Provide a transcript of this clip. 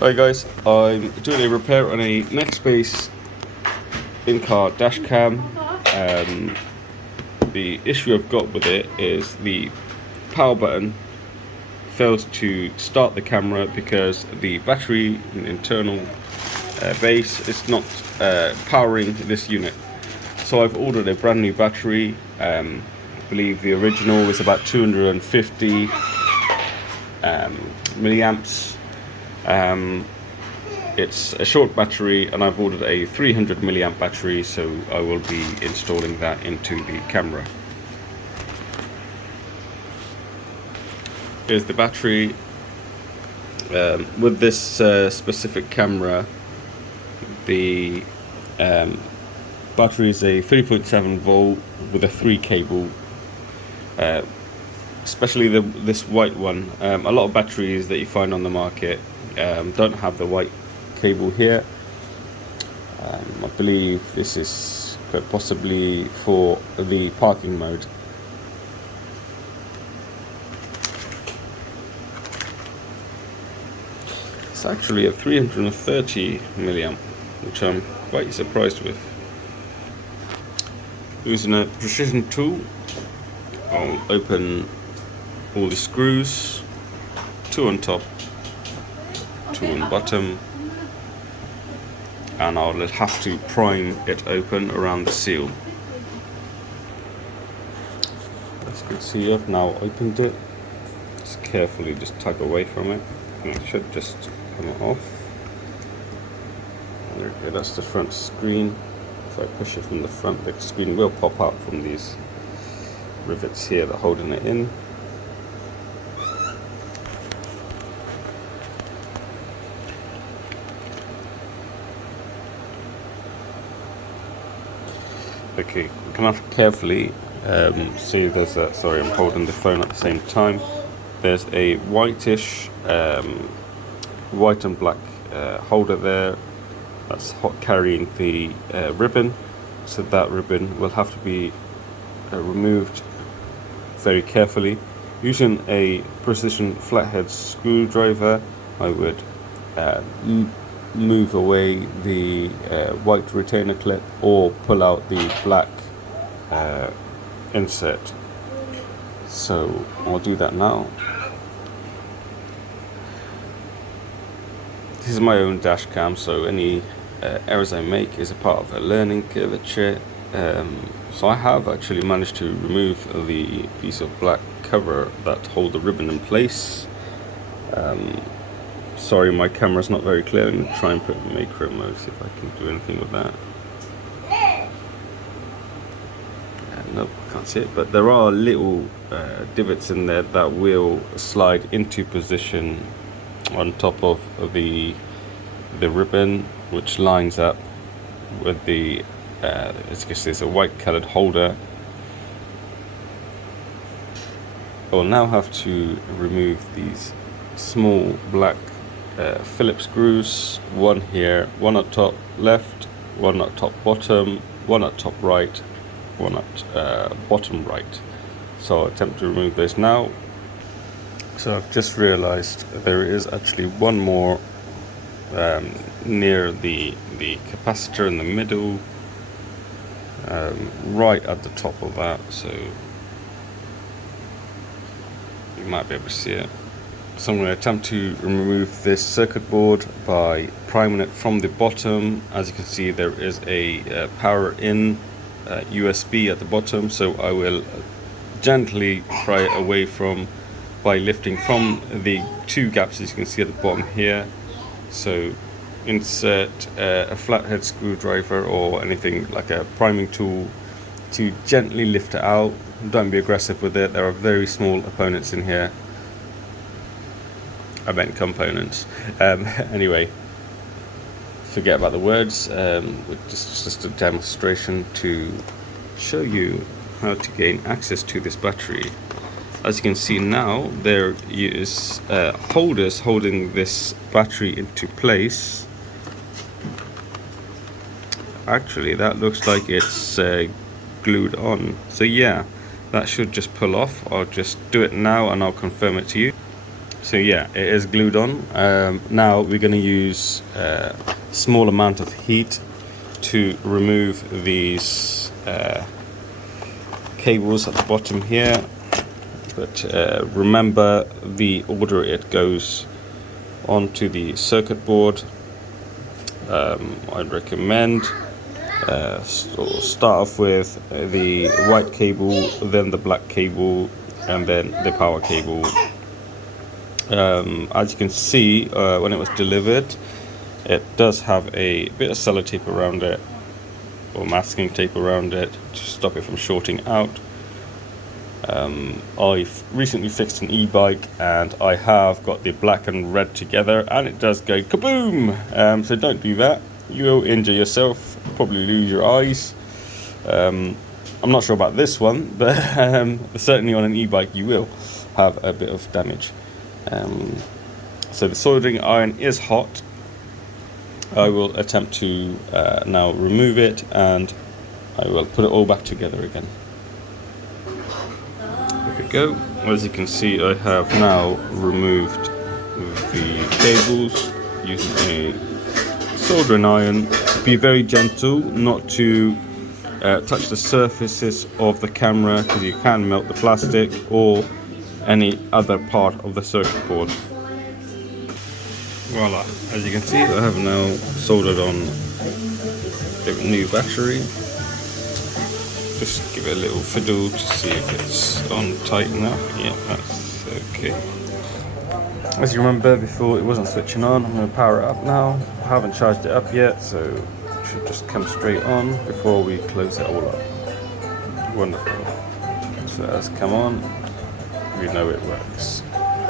Hi guys, I'm doing a repair on a Nextbase in-car dash cam. The issue I've got with it is the power button fails to start the camera because the battery and internal base is not powering this unit. So I've ordered a brand new battery. I believe the original is about 250 milliamps. It's a short battery and I've ordered a 300 milliamp battery, so I will be installing that into the camera. Here's the battery. With this specific camera, the battery is a 3.7 volt with a 3 cable, especially this white one. A lot of batteries that you find on the market don't have the white cable here. I believe this is quite possibly for the parking mode. It's actually a 330 milliamp, which I'm quite surprised with. Using a precision tool, I'll open all the screws, 2 on top, 2 on bottom, and I'll have to prime it open around the seal. As you can see, I've now opened it. Just carefully just tug away from it, and it should just come off. There we go, that's the front screen. If I push it from the front, the screen will pop out from these rivets here that are holding it in. Okay, we can have to carefully see there's a, sorry, I'm holding the phone at the same time. There's a whitish, white and black holder there that's carrying the ribbon, so that ribbon will have to be removed very carefully. Using a precision flathead screwdriver, I would move away the white retainer clip or pull out the black insert. So I'll do that now. This is my own dash cam, so any errors I make is a part of a learning curve. So I have actually managed to remove the piece of black cover that hold the ribbon in place. Sorry, my camera's not very clear. I'm going to try and put it in macro mode, see if I can do anything with that. Nope, can't see it, but there are little divots in there that will slide into position on top of the ribbon, which lines up with the there's a white colored holder. I will now have to remove these small black Phillips screws, one here, one at top left, one at top bottom, one at top right, one at bottom right. So I'll attempt to remove those now. So I've just realized there is actually one more near the capacitor in the middle, right at the top of that, so you might be able to see it. So I'm going to attempt to remove this circuit board by priming it from the bottom. As you can see, there is a power in USB at the bottom, so I will gently pry it away by lifting from the 2 gaps, as you can see at the bottom here. So insert a flathead screwdriver or anything like a priming tool to gently lift it out. Don't be aggressive with it. There are very small opponents in here. I meant components. Anyway, forget about the words. Just a demonstration to show you how to gain access to this battery. As you can see now, there is holders holding this battery into place. Actually, that looks like it's glued on. So yeah, that should just pull off. I'll just do it now and I'll confirm it to you. So yeah, it is glued on. Now we're going to use a small amount of heat to remove these cables at the bottom here. But remember the order it goes onto the circuit board. I'd recommend start off with the white cable, then the black cable, and then the power cable. As you can see, when it was delivered, it does have a bit of sellotape around it, or masking tape around it, to stop it from shorting out. I've recently fixed an e-bike, and I have got the black and red together, and it does go kaboom. So don't do that, you will injure yourself, probably lose your eyes. I'm not sure about this one, but certainly on an e-bike you will have a bit of damage. So the soldering iron is hot. I will attempt to now remove it, and I will put it all back together again. There we go. As you can see, I have now removed the cables using a soldering iron. Be very gentle, not to touch the surfaces of the camera, because you can melt the plastic or any other part of the circuit board. Voila, as you can see, I have now soldered on a new battery. Just give it a little fiddle to see if it's on tight enough. Yeah, that's okay. As you remember before, it wasn't switching on. I'm going to power it up now. I haven't charged it up yet, so it should just come straight on before we close it all up. Wonderful. So that's come on. We know it works.